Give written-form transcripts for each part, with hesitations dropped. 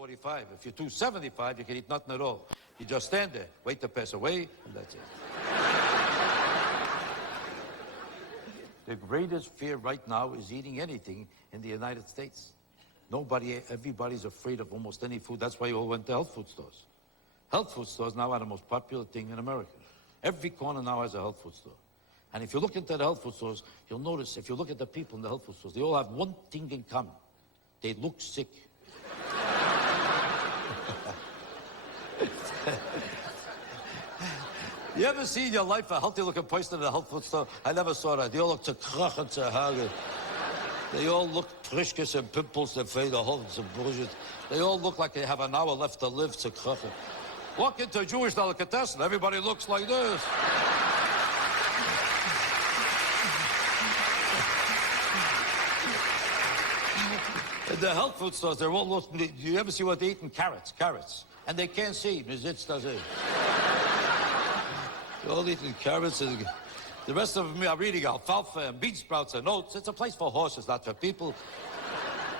245. If you're 275, you can eat nothing at all. You just stand there, wait to pass away, and that's it. The greatest fear right now is eating anything in the United States. Everybody's afraid of almost any food. That's why you all went to health food stores. Health food stores now are the most popular thing in America. Every corner now has a health food store. And if you look into the health food stores, you'll notice, if you look at the people in the health food stores, they all have one thing in common. They look sick. You ever see in your life a healthy-looking person in a health food store? I never saw that. They all look zerkrachen, zerhagen. They all look prishkes and pimples and fade a whole some bullshit. They all look like they have an hour left to live, zerkrachen. Walk into a Jewish delicatessen, everybody looks like this. In the health food stores, they're all looking. Do you ever see what they eat in carrots? Carrots. And they can't see. They're all eating carrots. And the rest of them are reading alfalfa and bean sprouts and oats. It's a place for horses, not for people.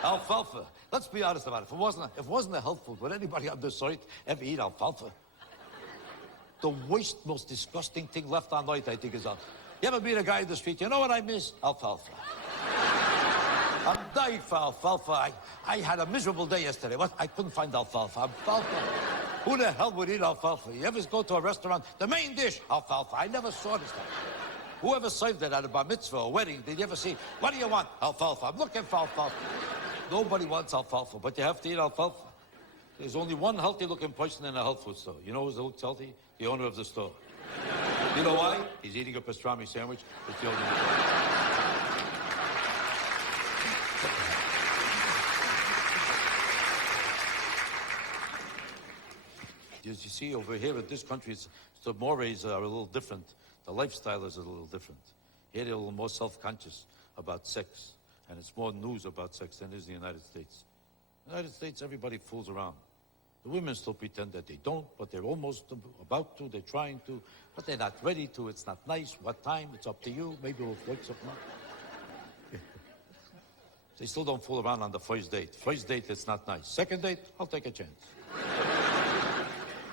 Alfalfa. Let's be honest about it. If it wasn't a health food, would anybody on this earth ever eat alfalfa? The worst, most disgusting thing left on earth, I think, is alfalfa. You ever meet a guy in the street? You know what I miss? Alfalfa. I'm dying for alfalfa. I had a miserable day yesterday. What? I couldn't find alfalfa. Alfalfa. Who the hell would eat alfalfa? You ever go to a restaurant? The main dish, alfalfa. I never saw this stuff. Whoever served it at a bar mitzvah or wedding, did you ever see, what do you want? Alfalfa. I'm looking for alfalfa. Nobody wants alfalfa, but you have to eat alfalfa. There's only one healthy-looking person in a health food store. You know who looks healthy? The owner of the store. You know why? He's eating a pastrami sandwich. It's the only You see, over here in this country, the mores are a little different. The lifestyle is a little different. Here they're a little more self-conscious about sex, and it's more news about sex than is in the United States. In the United States, everybody fools around. The women still pretend that they don't, but they're almost about to, they're trying to, but they're not ready to. It's not nice. What time? It's up to you. Maybe we'll wake something up. They still don't fool around on the first date. First date, it's not nice. Second date, I'll take a chance.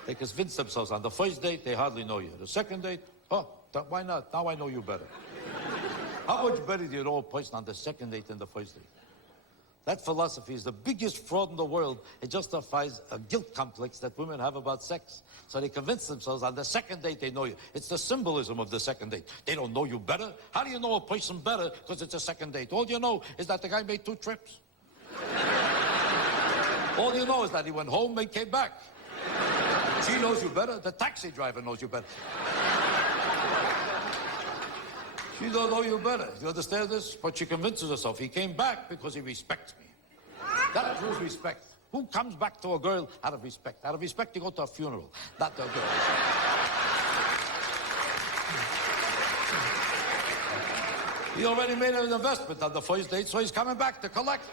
They convince themselves on the first date, they hardly know you. The second date, oh, why not? Now I know you better. How much better do you know a person on the second date than the first date? That philosophy is the biggest fraud in the world. It justifies a guilt complex that women have about sex. So they convince themselves on the second date they know you. It's the symbolism of the second date. They don't know you better. How do you know a person better because it's a second date? All you know is that the guy made 2 trips. All you know is that he went home and came back. She knows you better. The taxi driver knows you better. She don't know you better. You understand this? But she convinces herself he came back because he respects me. That proves respect. Who comes back to a girl out of respect? Out of respect, you go to a funeral, not to a girl. He already made an investment on the first date, so he's coming back to collect.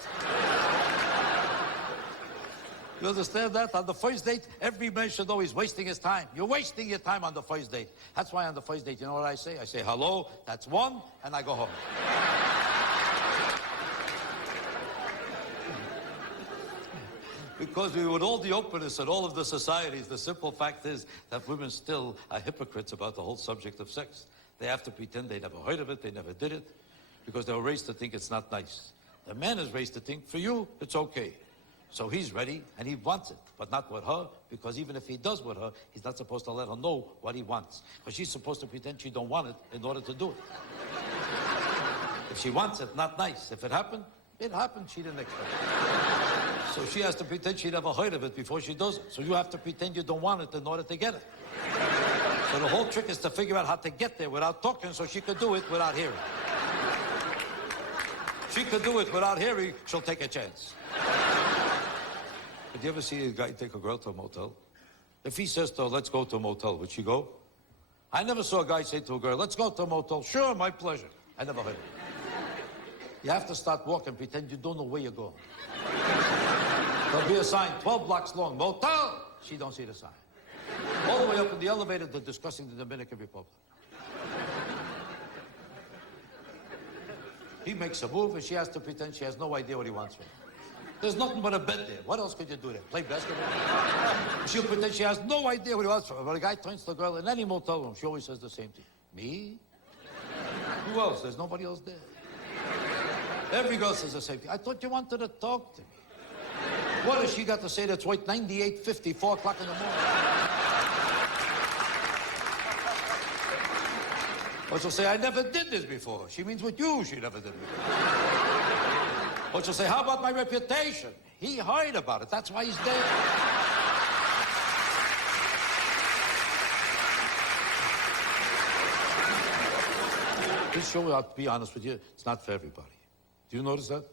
You understand that? On the first date, every man should know he's wasting his time. You're wasting your time on the first date. That's why on the first date, you know what I say? I say, hello, that's one, and I go home. Because with all the openness in all of the societies, the simple fact is that women still are hypocrites about the whole subject of sex. They have to pretend they never heard of it, they never did it, because they were raised to think it's not nice. The man is raised to think, for you, it's okay. So he's ready, and he wants it, but not with her, because even if he does with her, he's not supposed to let her know what he wants. Because she's supposed to pretend she don't want it in order to do it. If she wants it, not nice. If it happened, she didn't expect it. So she has to pretend she never heard of it before she does it. So you have to pretend you don't want it in order to get it. So the whole trick is to figure out how to get there without talking so she could do it without hearing. She could do it without hearing, she'll take a chance. Did you ever see a guy take a girl to a motel? If he says to her, let's go to a motel, would she go? I never saw a guy say to a girl, let's go to a motel. Sure, my pleasure. I never heard it. You have to start walking, pretend you don't know where you're going. There'll be a sign, 12 blocks long, motel. She don't see the sign. All the way up in the elevator, they're discussing the Dominican Republic. He makes a move, and she has to pretend she has no idea what he wants from her. There's nothing but a bed there. What else could you do there? Play basketball? She'll pretend she has no idea what he wants from her. But a guy turns to the girl in any motel room. She always says the same thing. Me? Who else? There's nobody else there. Every girl says the same thing. I thought you wanted to talk to me. What has she got to say that's worth 98.50, 4 o'clock in the morning? Or she'll say, I never did this before. She means with you she never did it before. Or she'll say, how about my reputation? He heard about it. That's why he's dead. This show, I'll be honest with you, it's not for everybody. Do you notice that?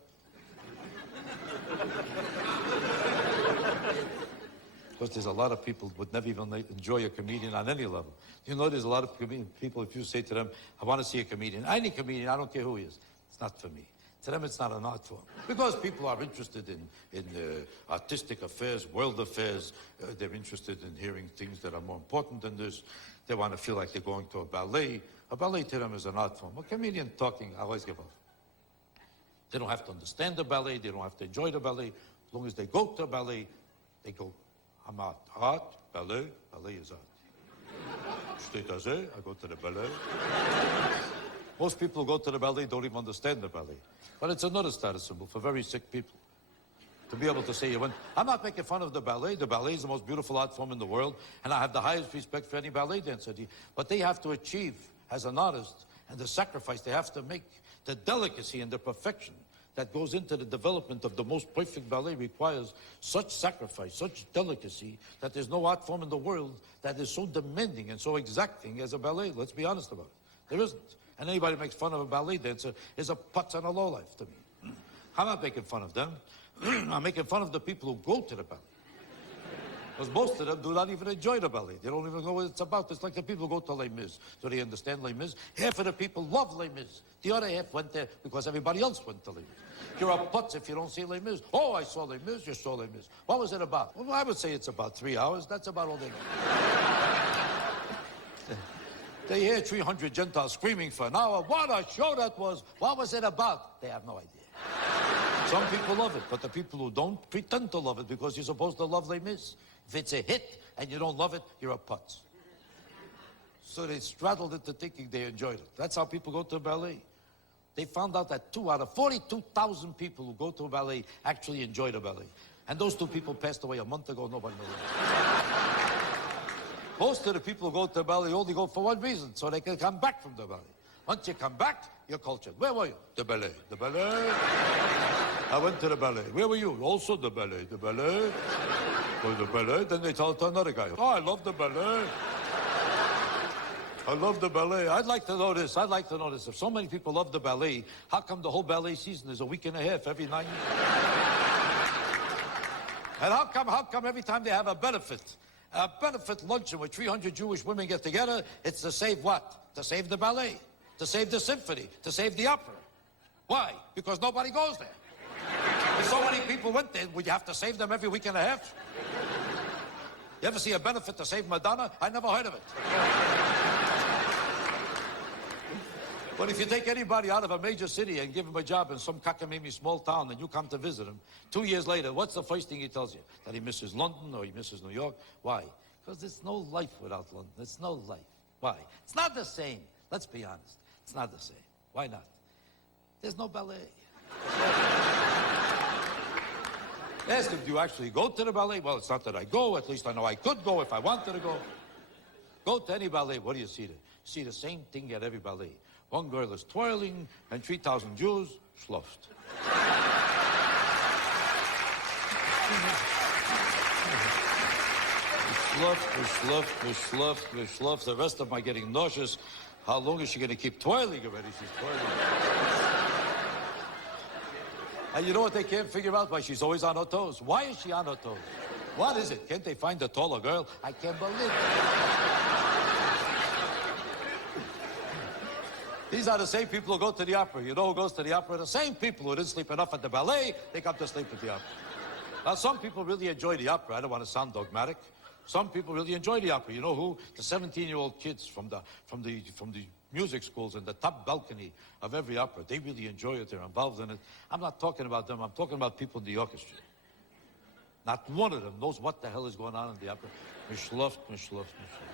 Because there's a lot of people who would never even enjoy a comedian on any level. You know, there's a lot of people, if you say to them, I want to see a comedian, any comedian, I don't care who he is, it's not for me. To them, it's not an art form. Because people are interested in artistic affairs, world affairs. They're interested in hearing things that are more important than this. They want to feel like they're going to a ballet. A ballet to them is an art form. A comedian talking, I always give up. They don't have to understand the ballet. They don't have to enjoy the ballet. As long as they go to ballet, they go, I'm art. Art, ballet, ballet is art. I go to the ballet. Most people who go to the ballet don't even understand the ballet. But it's another status symbol for very sick people. To be able to say you went, I'm not making fun of the ballet. The ballet is the most beautiful art form in the world, and I have the highest respect for any ballet dancer. But they have to achieve, as an artist, and the sacrifice they have to make, the delicacy and the perfection that goes into the development of the most perfect ballet requires such sacrifice, such delicacy, that there's no art form in the world that is so demanding and so exacting as a ballet. Let's be honest about it. There isn't. And anybody who makes fun of a ballet dancer is a putz and a lowlife to me. I'm not making fun of them. I'm making fun of the people who go to the ballet. Because most of them do not even enjoy the ballet. They don't even know what it's about. It's like the people who go to Les Mis. Do they understand Les Mis? Half of the people love Les Mis. The other half went there because everybody else went to Les Mis. You're a putz if you don't see Les Mis. Oh, I saw Les Mis. You saw Les Mis. What was it about? Well, I would say it's about 3 hours. That's about all they know. They hear 300 Gentiles screaming for an hour. What a show that was. What was it about? They have no idea. Some people love it, but the people who don't pretend to love it because you're supposed to love Les Mis. If it's a hit and you don't love it, you're a putz. So they straddled into thinking they enjoyed it. That's how people go to a ballet. They found out that 2 out of 42,000 people who go to a ballet actually enjoy the ballet. And those 2 people passed away a month ago, nobody knows. Most of the people who go to the ballet only go for one reason, so they can come back from the ballet. Once you come back, you're cultured. Where were you? The ballet. The ballet. I went to the ballet. Where were you? Also the ballet. The ballet. Go to the ballet. Then they tell it to another guy. Oh, I love the ballet. I love the ballet. I'd like to know this. I'd like to know this. If so many people love the ballet, how come the whole ballet season is a week and a half every 9 years? And how come every time they have a benefit luncheon where 300 Jewish women get together, it's to save what? To save the ballet, to save the symphony, to save the opera. Why? Because nobody goes there. If so many people went there, would you have to save them every week and a half? You ever see a benefit to save Madonna? I never heard of it. But if you take anybody out of a major city and give him a job in some cockamamie small town and you come to visit him, 2 years later, what's the first thing he tells you? That he misses London or he misses New York? Why? Because there's no life without London. There's no life. Why? It's not the same. Let's be honest. It's not the same. Why not? There's no ballet. Ask him, do you actually go to the ballet? Well, it's not that I go. At least I know I could go if I wanted to go. Go to any ballet. What do you see there? You see the same thing at every ballet. One girl is twirling, and 3,000 Jews sloughed. Sloughed. The rest of them are getting nauseous. How long is she going to keep twirling already? She's twirling. And you know what they can't figure out? Why she's always on her toes. Why is she on her toes? What is it? Can't they find a taller girl? I can't believe it. These are the same people who go to the opera. You know who goes to the opera? The same people who didn't sleep enough at the ballet, they come to sleep at the opera. Now, some people really enjoy the opera. I don't want to sound dogmatic. Some people really enjoy the opera. You know who? The 17-year-old kids from the music schools in the top balcony of every opera. They really enjoy it. They're involved in it. I'm not talking about them. I'm talking about people in the orchestra. Not one of them knows what the hell is going on in the opera. Mishluft, mishluft, mishluft.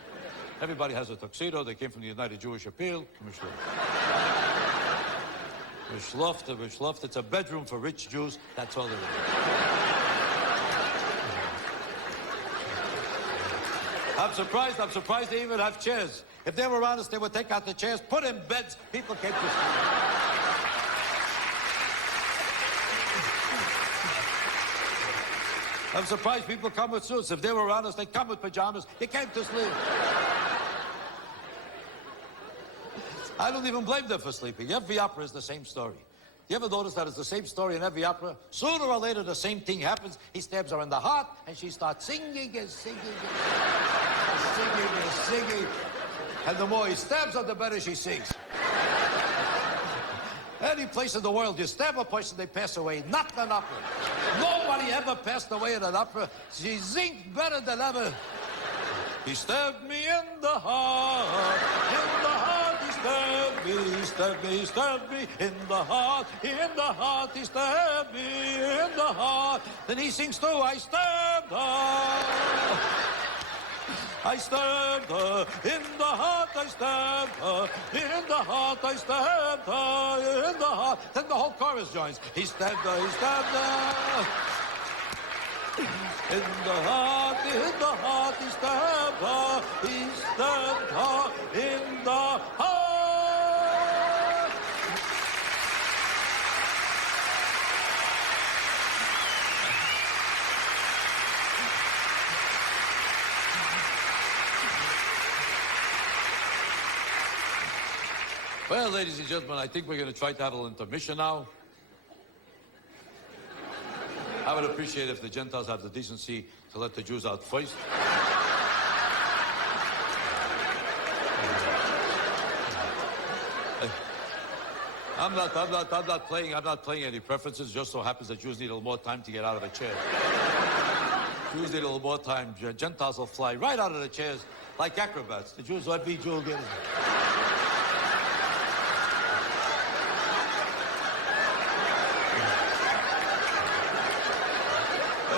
Everybody has a tuxedo. They came from the United Jewish Appeal. Mishluft. Mishluft, mishluft. It's a bedroom for rich Jews. That's all it is. I'm surprised they even have chairs. If they were honest, they would take out the chairs, put in beds. People came to sleep. I'm surprised people come with suits. If they were honest, they'd come with pajamas. They came to sleep. I don't even blame them for sleeping. Every opera is the same story. You ever notice that it's the same story in every opera? Sooner or later, the same thing happens. He stabs her in the heart, and she starts singing and singing and singing and singing. And the more he stabs her, the better she sings. Any place in the world, you stab a person, they pass away. Not in an opera. Nobody ever passed away in an opera. She sings better than ever. He stabbed me in the heart, in the heart. He stabbed me, he stabbed me, he stabbed me in the heart, he stabbed me in the heart. Then he sings too, I stabbed her. I stabbed her in the heart, I stabbed her in the heart, I stabbed her in the heart. Then the whole chorus joins. He stabbed her, he stabbed her. In the heart, he stabbed her, in the heart. Well, ladies and gentlemen, I think we're going to try to have a little intermission now. I would appreciate if the Gentiles have the decency to let the Jews out first. I'm not playing any preferences. Just so happens that Jews need a little more time to get out of a chair. Jews need a little more time. Gentiles will fly right out of the chairs like acrobats. The Jews will be Jew again.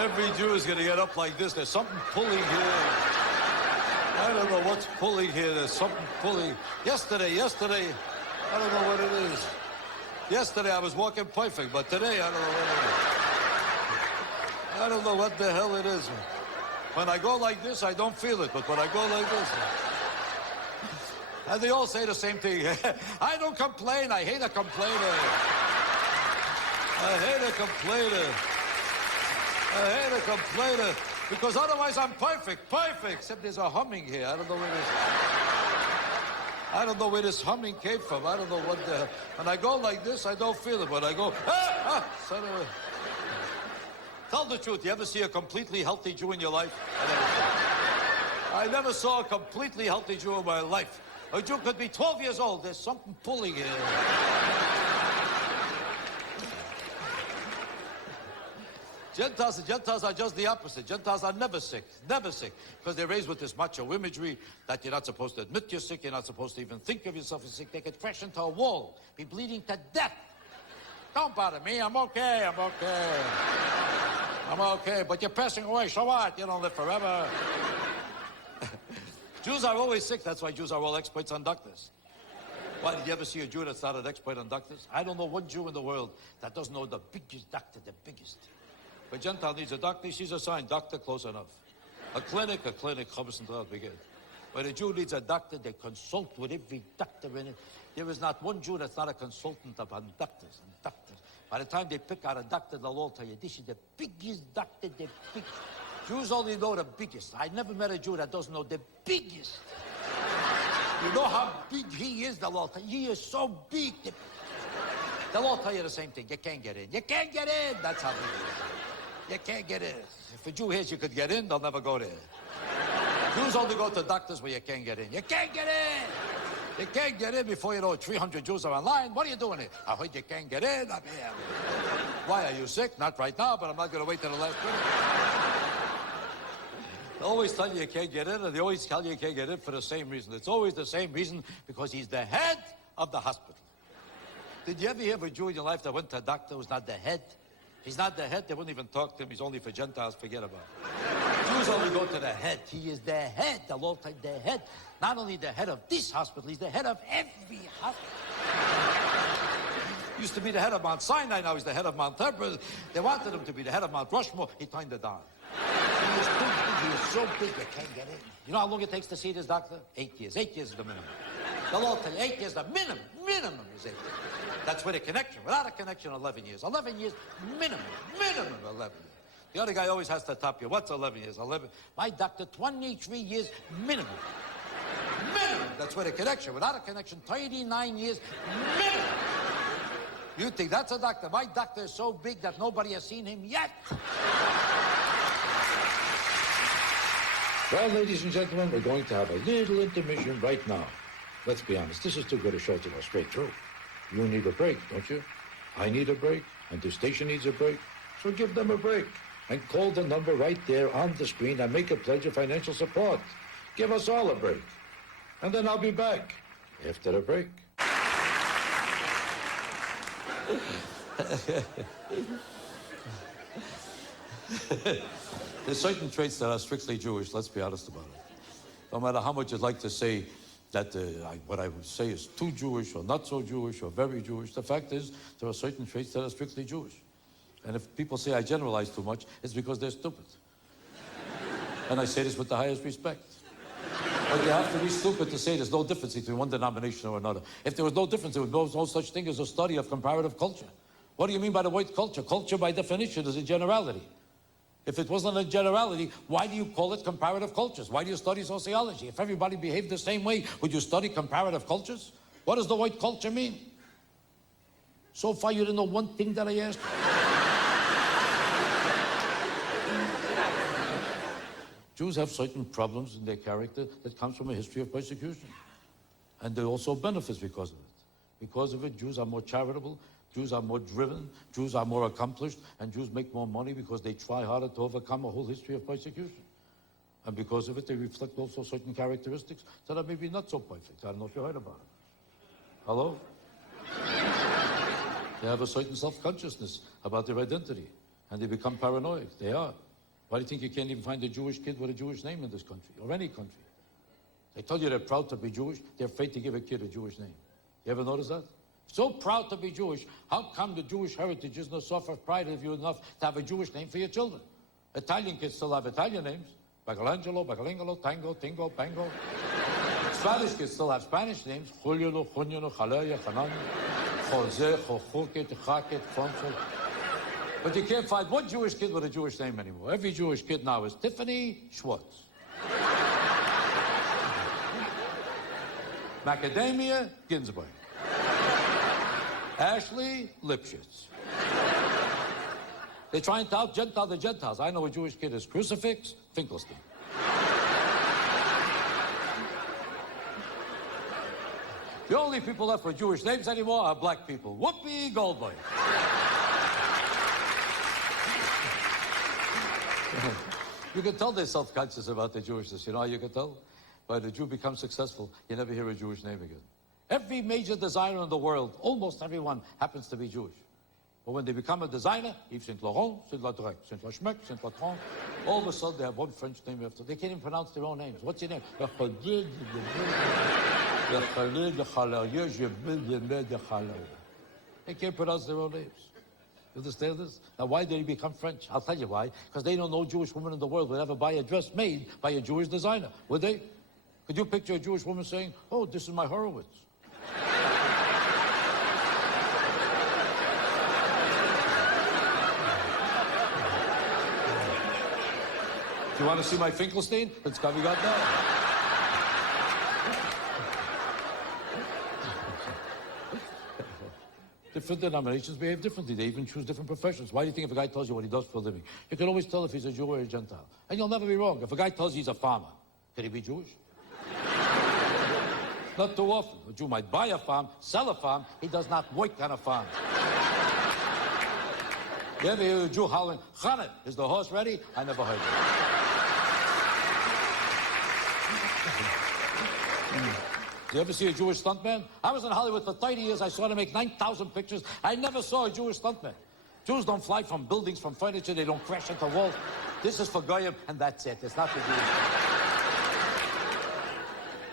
Every Jew is going to get up like this. There's something pulling here. I don't know what's pulling here. There's something pulling. Yesterday, I don't know what it is. Yesterday I was walking perfect, but today I don't know what it is. I don't know what the hell it is. When I go like this, I don't feel it, but when I go like this... And they all say the same thing. I don't complain. I hate a complainer. I hate a complainer. I hate a complainer, because otherwise I'm perfect, except there's a humming here. I don't know where this humming came from. I don't know what the hell. When I go like this, I don't feel it. When I go, Tell the truth, you ever see a completely healthy Jew in your life? I never saw a completely healthy Jew in my life. A Jew could be 12 years old. There's something pulling here. Gentiles are just the opposite. Gentiles are never sick, because they're raised with this macho imagery that you're not supposed to admit you're sick, you're not supposed to even think of yourself as sick. They could crash into a wall, be bleeding to death. Don't bother me, I'm okay. I'm okay, but you're passing away, so what? You don't live forever. Jews are always sick, that's why Jews are all experts on doctors. Why, did you ever see a Jew that's not an expert on doctors? I don't know one Jew in the world that doesn't know the biggest doctor, the biggest. If a Gentile needs a doctor, she's assigned doctor close enough. A clinic, begin. When a Jew needs a doctor, they consult with every doctor in it. There is not one Jew that's not a consultant upon doctors and doctors. By the time they pick out a doctor, they'll all tell you, this is the biggest doctor, the biggest. Jews only know the biggest. I never met a Jew that doesn't know the biggest. You know how big he is, they'll all tell you, he is so big. They'll all tell you the same thing, you can't get in. You can't get in, that's how big he is. You can't get in. If a Jew hears you could get in, they'll never go there. Jews only go to doctors where you can't get in. You can't get in! You can't get in before you know 300 Jews are online. What are you doing here? I heard you can't get in. I'm here. Why, are you sick? Not right now, but I'm not going to wait till the last minute. They'll always tell you can't get in, and they always tell you can't get in for the same reason. It's always the same reason, because he's the head of the hospital. Did you ever hear of a Jew in your life that went to a doctor who's not the head? He's not the head, they wouldn't even talk to him. He's only for Gentiles, forget about it. Jews only go to the head. He is the head, the Lord, the head. Not only the head of this hospital, he's the head of every hospital. Used to be the head of Mount Sinai, now he's the head of Mount Hebron. They wanted him to be the head of Mount Rushmore. He turned it down. He is too big, he is so big, you can't get in. You know how long it takes to see this doctor? 8 years. 8 years is the minimum. They'll all tell you 8 years, the minimum is 8 years. That's with a connection. Without a connection, 11 years. 11 years, minimum 11 years. The other guy always has to top you. What's 11 years? 11. My doctor, 23 years, minimum. Minimum. That's with a connection. Without a connection, 39 years, minimum. You think that's a doctor? My doctor is so big that nobody has seen him yet. Well, ladies and gentlemen, we're going to have a little intermission right now. Let's be honest, this is too good a show to go straight through. You need a break, don't you? I need a break, and the station needs a break. So give them a break. And call the number right there on the screen and make a pledge of financial support. Give us all a break. And then I'll be back after the break. There's certain traits that are strictly Jewish, let's be honest about it. No matter how much you'd like to say that what I would say is too Jewish or not so Jewish or very Jewish, the fact is there are certain traits that are strictly Jewish. And if people say I generalize too much, it's because they're stupid. And I say this with the highest respect. But you have to be stupid to say there's no difference between one denomination or another. If there was no difference, there would be no such thing as a study of comparative culture. What do you mean by the word culture? Culture, by definition, is a generality. If it wasn't a generality, why do you call it comparative cultures? Why do you study sociology? If everybody behaved the same way, would you study comparative cultures? What does the word culture mean? So far, you didn't know one thing that I asked. Jews have certain problems in their character that comes from a history of persecution. And there are also benefits because of it. Because of it, Jews are more charitable, Jews are more driven, Jews are more accomplished, and Jews make more money because they try harder to overcome a whole history of persecution. And because of it, they reflect also certain characteristics that are maybe not so perfect. I don't know if you heard about it. Hello? They have a certain self-consciousness about their identity, and they become paranoid. They are. Why do you think you can't even find a Jewish kid with a Jewish name in this country, or any country? They tell you they're proud to be Jewish, they're afraid to give a kid a Jewish name. You ever notice that? So proud to be Jewish, how come the Jewish heritage is no source of pride of you enough to have a Jewish name for your children? Italian kids still have Italian names. Michelangelo, Michelangelo, Tango, Tingo, Pango. Spanish kids still have Spanish names. Juliano, Juniano, Jalea, Hanan, Jose, Jojoke, Tejake, Fonso. But you can't find one Jewish kid with a Jewish name anymore. Every Jewish kid now is Tiffany Schwartz. Macadamia Ginsburg. Ashley Lipschitz. They try and out-Gentile the Gentiles. I know a Jewish kid is Crucifix Finkelstein. The only people left for Jewish names anymore are black people. Whoopi Goldberg. You can tell they're self-conscious about their Jewishness. You know how you can tell? When a Jew becomes successful, you never hear a Jewish name again. Every major designer in the world, almost everyone, happens to be Jewish. But when they become a designer, Yves Saint Laurent, Saint Laurent, Saint Laschmeck, Saint Laurent, all of a sudden they have one French name after. They can't even pronounce their own names. What's your name? They can't pronounce their own names. You understand this? Now, why did he become French? I'll tell you why. Because they don't know Jewish woman in the world would ever buy a dress made by a Jewish designer, would they? Could you picture a Jewish woman saying, "Oh, this is my Horowitz"? Do you want to see my Finkelstein? It's coming up now. Different denominations behave differently. They even choose different professions. Why do you think if a guy tells you what he does for a living, you can always tell if he's a Jew or a Gentile? And you'll never be wrong. If a guy tells you he's a farmer, could he be Jewish? Not too often. A Jew might buy a farm, sell a farm. He does not work on a farm. You ever hear a Jew howling, "Chaneh, is the horse ready?" I never heard it. Do you ever see a Jewish stuntman? I was in Hollywood for 30 years. I saw them make 9,000 pictures. I never saw a Jewish stuntman. Jews don't fly from buildings, from furniture. They don't crash into walls. This is for Goyim, and that's it. It's not for Jews.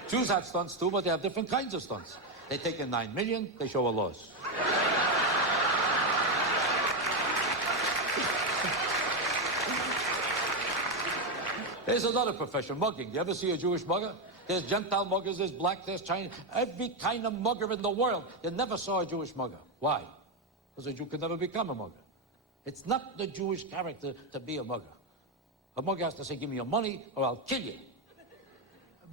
Jews have stunts too, but they have different kinds of stunts. They take in 9 million, they show a loss. There's another profession, mugging. You ever see a Jewish mugger? There's Gentile muggers, there's black, there's Chinese, every kind of mugger in the world. You never saw a Jewish mugger. Why? Because a Jew could never become a mugger. It's not the Jewish character to be a mugger. A mugger has to say, give me your money or I'll kill you.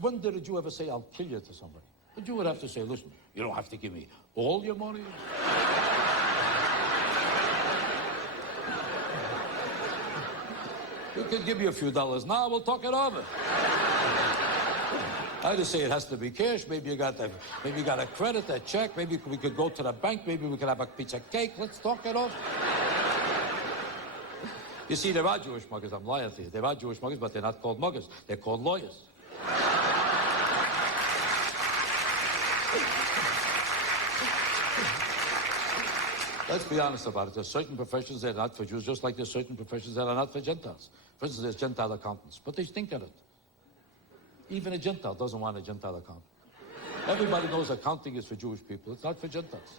When did a Jew ever say, I'll kill you to somebody? The Jew would have to say, listen, you don't have to give me all your money. You could give me a few dollars now, we'll talk it over. I just say it has to be cash. Maybe you got a credit, a check. Maybe we could go to the bank. Maybe we could have a piece of cake. Let's talk it over. You see, there are Jewish muggers. I'm lying to you. There are Jewish muggers, but they're not called muggers. They're called lawyers. Let's be honest about it. There's certain professions that are not for Jews, just like there's certain professions that are not for Gentiles. For instance, there's Gentile accountants, but they stink at it. Even a Gentile doesn't want a Gentile accountant. Everybody knows accounting is for Jewish people. It's not for Gentiles.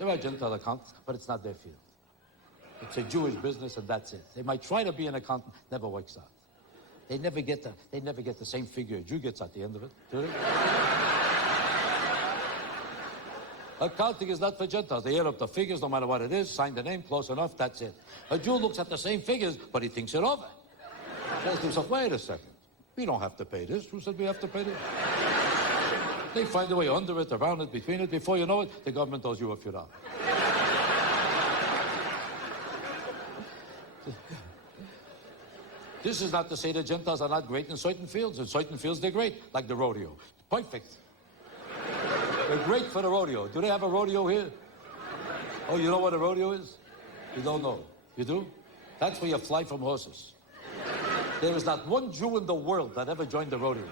There are Gentile accountants, but it's not their field. It's a Jewish business, and that's it. They might try to be an accountant, never works out. They never get the same figure a Jew gets at the end of it, do they? Accounting is not for Gentiles. They add up the figures, no matter what it is, sign the name, close enough, that's it. A Jew looks at the same figures, but he thinks it over. He says to himself, wait a second. We don't have to pay this. Who said we have to pay this? They find a way under it, around it, between it. Before you know it, the government owes you a few dollars. This is not to say that Gentiles are not great in certain fields. In certain fields, they're great, like the rodeo. Perfect. They're great for the rodeo. Do they have a rodeo here? Oh, you know what a rodeo is? You don't know. You do? That's where you fly from horses. There is not one Jew in the world that ever joined the rodeo.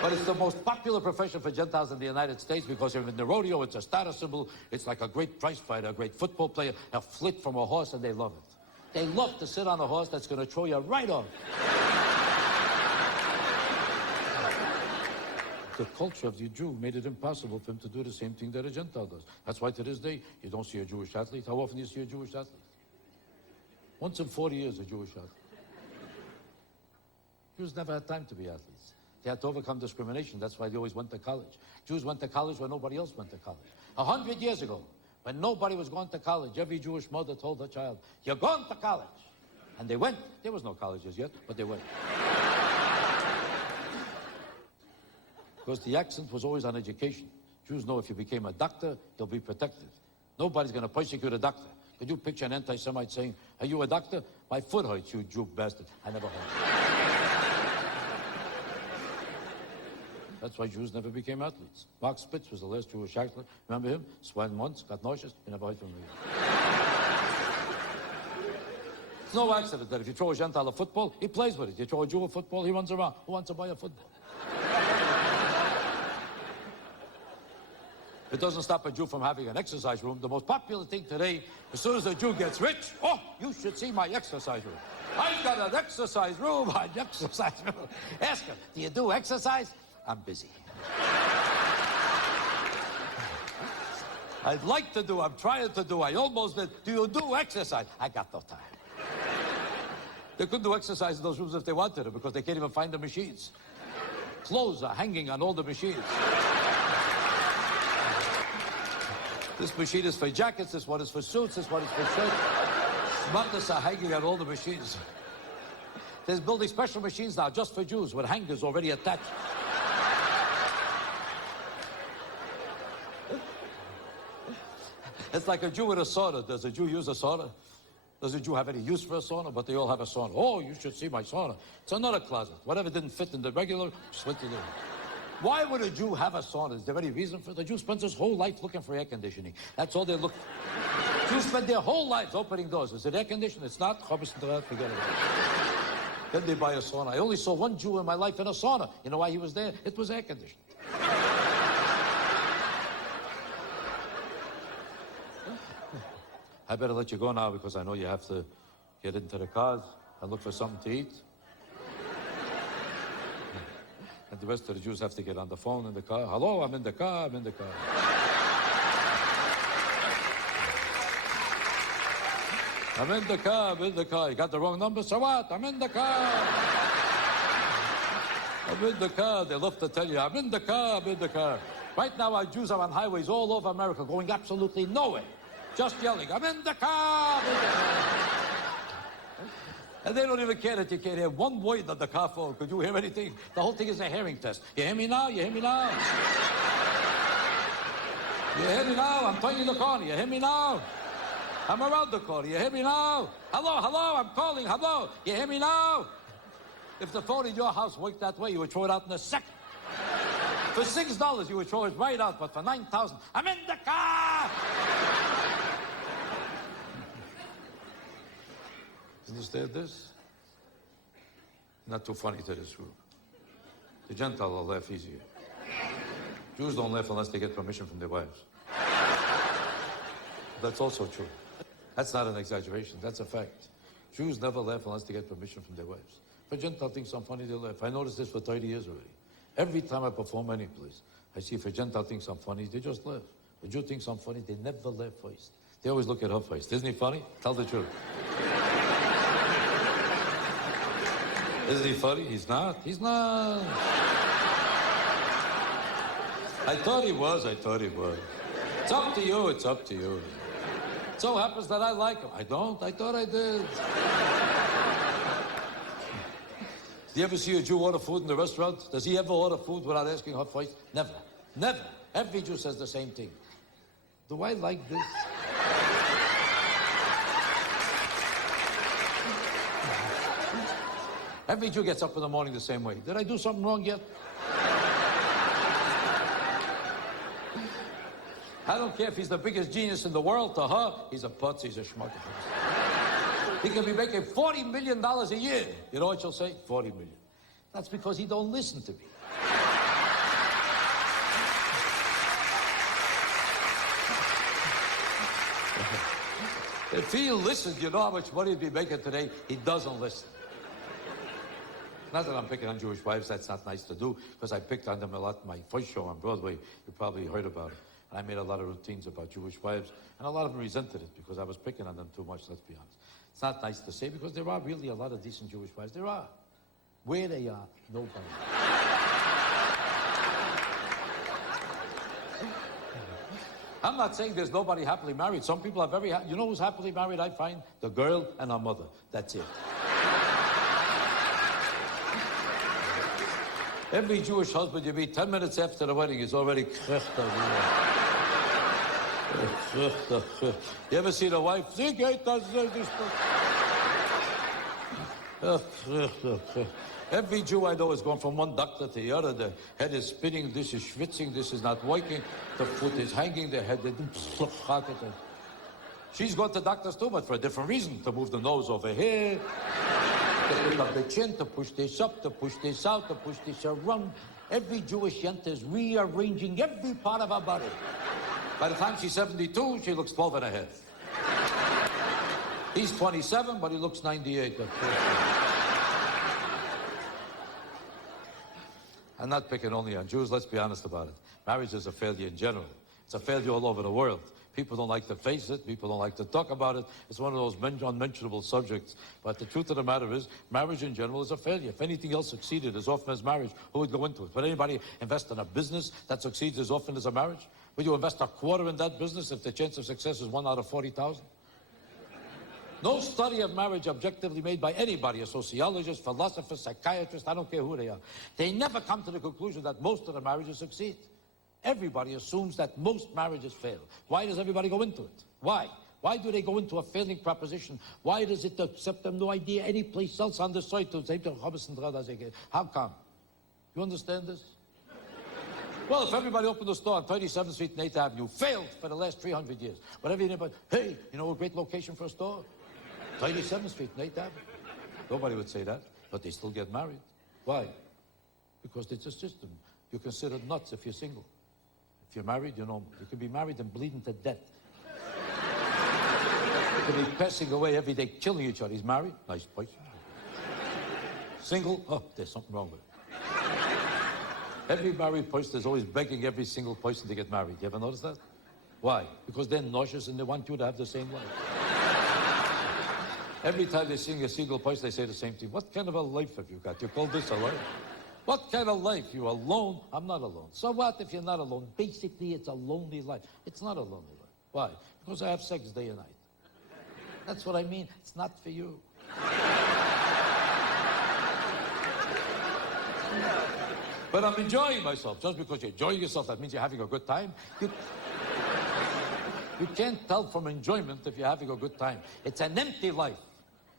But it's the most popular profession for Gentiles in the United States because in the rodeo, it's a status symbol. It's like a great prize fighter, a great football player, a flit from a horse, and they love it. They love to sit on a horse that's going to throw you right off. The culture of the Jew made it impossible for him to do the same thing that a Gentile does. That's why to this day, you don't see a Jewish athlete. How often do you see a Jewish athlete? Once in 40 years, a Jewish athlete. Jews never had time to be athletes. They had to overcome discrimination. That's why they always went to college. Jews went to college when nobody else went to college. 100 years ago, when nobody was going to college, every Jewish mother told her child, you're going to college. And they went. There was no colleges yet, but they went. Because the accent was always on education. Jews know if you became a doctor, you'll be protected. Nobody's going to persecute a doctor. Could you picture an anti-Semite saying, are you a doctor? My foot hurts, you Jew bastard. I never heard. That's why Jews never became athletes. Mark Spitz was the last Jewish athlete. Remember him? Swam once, got nauseous, you never heard from him again. It's no accident that if you throw a Gentile a football, he plays with it. You throw a Jew a football, he runs around. Who wants to buy a football? It doesn't stop a Jew from having an exercise room. The most popular thing today, as soon as a Jew gets rich, oh, you should see my exercise room. I've got an exercise room, an exercise room. Ask him, do you do exercise? I'm busy. I'd like to do, I'm trying to do, I almost did. Do you do exercise? I got no time. They couldn't do exercise in those rooms if they wanted to because they can't even find the machines. Clothes are hanging on all the machines. This machine is for jackets, this one is for suits, this one is for shirts. Smartness are hanging on all the machines. They're building special machines now just for Jews with hangers already attached. It's like a Jew with a sauna. Does a Jew use a sauna? Does a Jew have any use for a sauna? But they all have a sauna. Oh, you should see my sauna. It's another closet. Whatever didn't fit in the regular, just went to the... Why would a Jew have a sauna? Is there any reason for it? The Jew spends his whole life looking for air conditioning. That's all they look for. Jews spend their whole lives opening doors. Is it air conditioning? It's not. Forget it. Then they buy a sauna. I only saw one Jew in my life in a sauna. You know why he was there? It was air conditioned. I better let you go now because I know you have to get into the cars and look for something to eat. And the rest of the Jews have to get on the phone in the car. Hello, I'm in the car, I'm in the car. I'm in the car, I'm in the car. You got the wrong number, so what? I'm in the car. I'm in the car. They love to tell you, I'm in the car, I'm in the car. Right now, our Jews are on highways all over America going absolutely nowhere. Just yelling, I'm in the car, I'm in the car. And they don't even care that you can't hear one word on the car phone. Could you hear anything? The whole thing is a hearing test. You hear me now? You hear me now? You hear me now? I'm turning the corner. You hear me now? I'm around the corner. You hear me now? Hello, hello, I'm calling. Hello. You hear me now? If the phone in your house worked that way, you would throw it out in a second. For $6, you would throw it right out. But for $9,000, I'm in the car! Understand this? Not too funny to this group. The Gentile will laugh easier. Jews don't laugh unless they get permission from their wives. That's also true. That's not an exaggeration, that's a fact. Jews never laugh unless they get permission from their wives. If a Gentile thinks I'm funny, they laugh. I noticed this for 30 years already. Every time I perform any place, I see if a Gentile thinks I'm funny, they just laugh. If a Jew thinks I'm funny, they never laugh first. They always look at her face. Isn't he funny? Tell the truth. Isn't he funny? He's not. He's not. I thought he was. I thought he was. It's up to you. It's up to you. It so happens that I like him. I don't. I thought I did. Do you ever see a Jew order food in the restaurant? Does he ever order food without asking her first? Never. Never. Every Jew says the same thing. Do I like this? Every Jew gets up in the morning the same way. Did I do something wrong yet? I don't care if he's the biggest genius in the world. To her, he's a putz, he's a schmuck. He can be making $40 million a year. You know what she'll say? 40 million. That's because he don't listen to me. If he listened, you know how much money he'd be making today? He doesn't listen. Not that I'm picking on Jewish wives, that's not nice to do, because I picked on them a lot in my first show on Broadway. You probably heard about it. And I made a lot of routines about Jewish wives, and a lot of them resented it because I was picking on them too much, let's be honest. It's not nice to say, because there are really a lot of decent Jewish wives. There are. Where they are, nobody. I'm not saying there's nobody happily married. Some people are very happy. You know who's happily married, I find? The girl and her mother. That's it. Every Jewish husband you meet 10 minutes after the wedding is already You ever see the wife? Every Jew I know is going from one doctor to the other. The head is spinning, this is schwitzing, this is not working. The foot is hanging, the head is... She's gone to doctors too, but for a different reason. To move the nose over here, to pick up the chin, to push this up, to push this out, to push this around. Every Jewish yenta is rearranging every part of her body. By the time she's 72, she looks 12 and a half. He's 27, but he looks 98. I'm not picking only on Jews, let's be honest about it. Marriage is a failure in general. It's a failure all over the world. People don't like to face it. People don't like to talk about it. It's one of those unmentionable subjects. But the truth of the matter is, marriage in general is a failure. If anything else succeeded as often as marriage, who would go into it? Would anybody invest in a business that succeeds as often as a marriage? Would you invest a quarter in that business if the chance of success is 1 out of 40,000? No study of marriage objectively made by anybody, a sociologist, philosopher, psychiatrist, I don't care who they are. They never come to the conclusion that most of the marriages succeed. Everybody assumes that most marriages fail. Why does everybody go into it? Why? Why do they go into a failing proposition? Why does it accept them no idea any place else on the site to say, how come? You understand this? Well, if everybody opened a store on 37th Street and 8th Avenue, failed for the last 300 years. Whatever anybody, hey, you know a great location for a store? 37th Street and 8th Avenue. Nobody would say that. but they still get married. Why? Because it's a system. You're considered nuts if you're single. If you're married, you're normal. You can be married and bleeding to death. You can be passing away every day, killing each other. He's married, nice place. Single, oh, there's something wrong with it. Every married person is always begging every single person to get married. You ever notice that? Why? Because they're nauseous and they want you to have the same life. Every time they see a single person, they say the same thing. What kind of a life have you got? You call this a life? What kind of life? You're alone? I'm not alone. So what if you're not alone? Basically, it's a lonely life. It's not a lonely life. Why? Because I have sex day and night. That's what I mean. It's not for you. But I'm enjoying myself. Just because you're enjoying yourself, that means you're having a good time. You can't tell from enjoyment if you're having a good time. It's an empty life.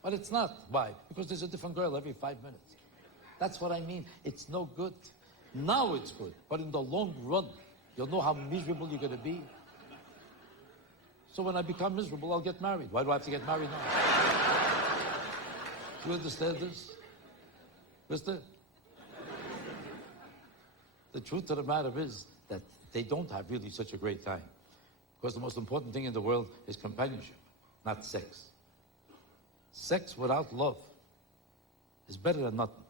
But it's not. Why? Because there's a different girl every 5 minutes. That's what I mean. It's no good. Now it's good. But in the long run, you'll know how miserable you're going to be. So when I become miserable, I'll get married. Why do I have to get married now? Do you understand this? Mister? The truth of the matter is that they don't have really such a great time. Because the most important thing in the world is companionship, not sex. Sex without love is better than nothing.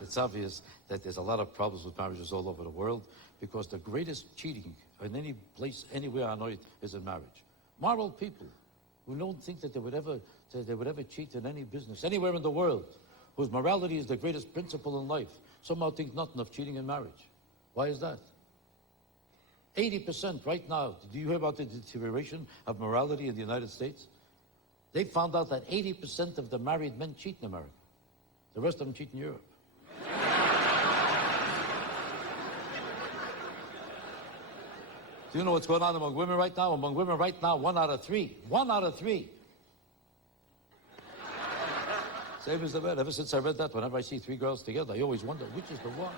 It's obvious that there's a lot of problems with marriages all over the world because the greatest cheating in any place, anywhere on earth, is in marriage. Moral people who don't think that they would ever cheat in any business, anywhere in the world, whose morality is the greatest principle in life, somehow think nothing of cheating in marriage. Why is that? 80% right now, do you hear about the deterioration of morality in the United States? They found out that 80% of the married men cheat in America. The rest of them cheat in Europe. Do you know what's going on among women right now? Among women right now, 1 out of 3. 1 out of 3. Same as the man. Ever since I read that, whenever I see 3 girls together, I always wonder, which is the one?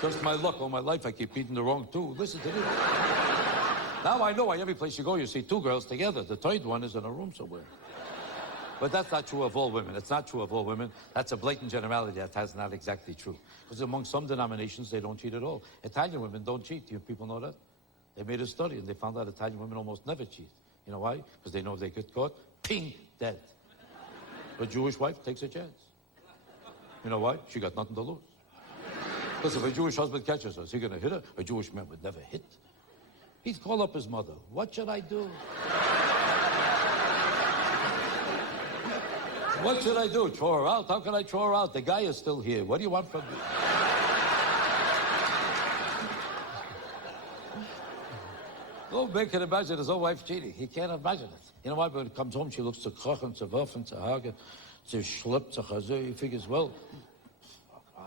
Just my luck. All my life, I keep beating the wrong 2. Listen to this. Now I know why every place you go, you see 2 girls together. The third one is in a room somewhere. But that's not true of all women. It's not true of all women. That's a blatant generality. That's not exactly true. Because among some denominations, they don't cheat at all. Italian women don't cheat. You people know that? They made a study, and they found out Italian women almost never cheat. You know why? Because they know if they get caught, ping, dead. A Jewish wife takes a chance. You know why? She got nothing to lose. Because if a Jewish husband catches her, is he going to hit her? A Jewish man would never hit. He'd call up his mother. What should I do? What should I do? Throw her out? How can I throw her out? The guy is still here. What do you want from me? No man can imagine his own wife cheating. He can't imagine it. You know why? When he comes home, she looks to kochen, to werfen, to hagen, to schlip, to chazur. He figures, well,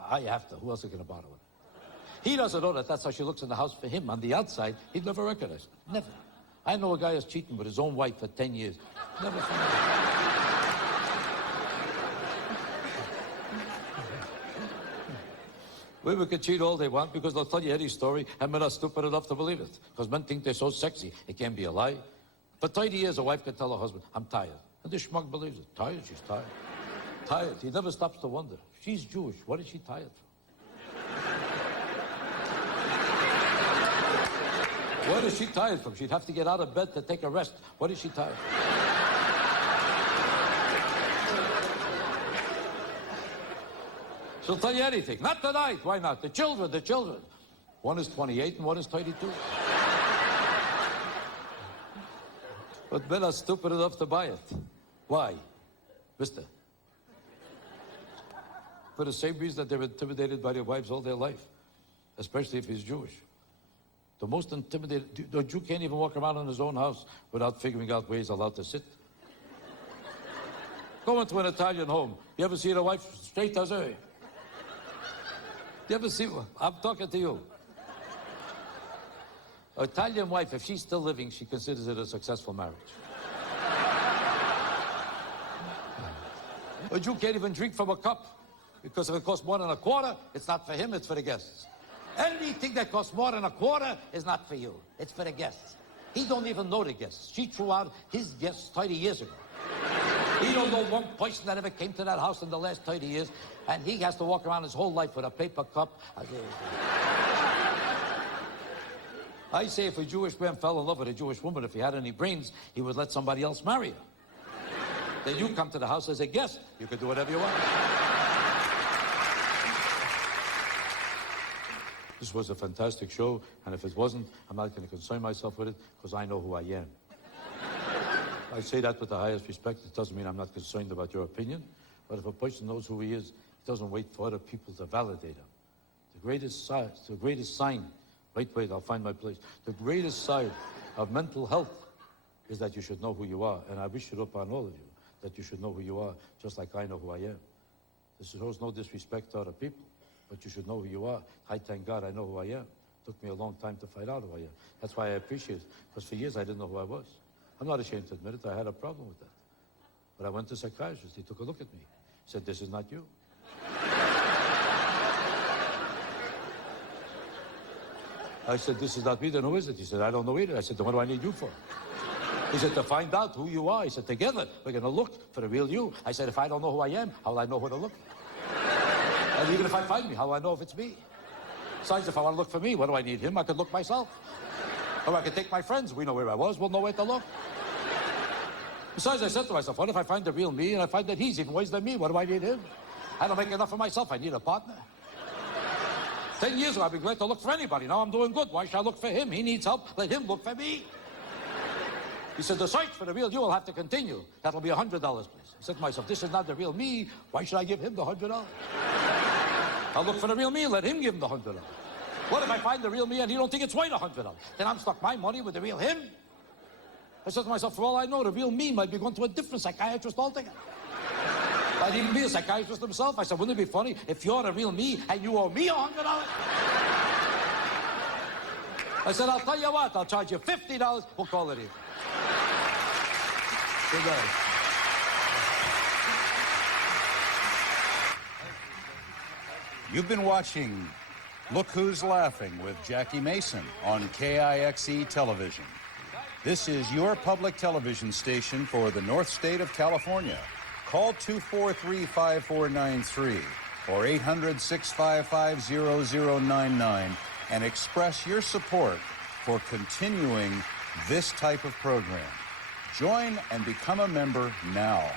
I have to. Who else is going to bother with her? He doesn't know that that's how she looks in the house for him. On the outside, he'd never recognize it. Never. I know a guy who's cheating with his own wife for 10 years. Never found out. Women can cheat all they want because they'll tell you any story and men are stupid enough to believe it. Because men think they're so sexy, it can't be a lie. For 30 years, a wife can tell her husband, I'm tired. And the schmuck believes it. Tired? She's tired. Tired. He never stops to wonder. She's Jewish. What is she tired from? What is she tired from? She'd have to get out of bed to take a rest. What is she tired from? She'll tell you anything. Not tonight. Why not? The children, the children. One is 28 and one is 32. But men are stupid enough to buy it. Why? Mister? For the same reason that they're intimidated by their wives all their life. Especially if he's Jewish. The most intimidated... The Jew can't even walk around in his own house without figuring out where he's allowed to sit. Go into an Italian home. You ever see a wife straight as her? You ever see one? I'm talking to you. An Italian wife, if she's still living, she considers it a successful marriage. A Jew can't even drink from a cup because if it costs more than a quarter, it's not for him, it's for the guests. Anything that costs more than a quarter is not for you. It's for the guests. He don't even know the guests. She threw out his guests 30 years ago. He don't know one person that ever came to that house in the last 30 years, and he has to walk around his whole life with a paper cup. I say if a Jewish man fell in love with a Jewish woman, if he had any brains, he would let somebody else marry her. Then you come to the house as a guest. You can do whatever you want. This was a fantastic show, and if it wasn't, I'm not going to concern myself with it, because I know who I am. I say that with the highest respect. It doesn't mean I'm not concerned about your opinion, but if a person knows who he is, he doesn't wait for other people to validate him. The greatest sign, wait, I'll find my place. The greatest sign of mental health is that you should know who you are, and I wish it upon all of you, that you should know who you are, just like I know who I am. This shows no disrespect to other people, but you should know who you are. I thank God I know who I am. It took me a long time to find out who I am. That's why I appreciate it, because for years I didn't know who I was. I'm not ashamed to admit it. I had a problem with that. But I went to a psychiatrist. He took a look at me. He said, this is not you. I said, this is not me. Then who is it? He said, I don't know either. I said, then what do I need you for? He said, to find out who you are. He said, together, we're going to look for the real you. I said, if I don't know who I am, how will I know who to look for? And even if I find me, how will I know if it's me? Besides, if I want to look for me, what do I need him? I could look myself. Or I could take my friends. We know where I was. We'll know where to look. Besides, I said to myself, what if I find the real me and I find that he's even worse than me? What do I need him? I don't make enough of myself. I need a partner. 10 years ago, I'd be glad to look for anybody. Now I'm doing good. Why should I look for him? He needs help. Let him look for me. He said, the search for the real you will have to continue. That'll be $100, please. I said to myself, this is not the real me. Why should I give him the $100? I'll look for the real me and let him give him the $100. What if I find the real me and he don't think it's worth $100? Then I'm stuck my money with the real him. I said to myself, for all I know, the real me might be going to a different psychiatrist altogether. Might even be a psychiatrist himself. I said, wouldn't it be funny if you're the real me and you owe me $100? I said, I'll tell you what, I'll charge you $50. We'll call it even. Good day. You've been watching Look Who's Laughing with Jackie Mason on KIXE Television. This is your public television station for the North State of California. Call 243-5493 or 800-655-0099 and express your support for continuing this type of program. Join and become a member now.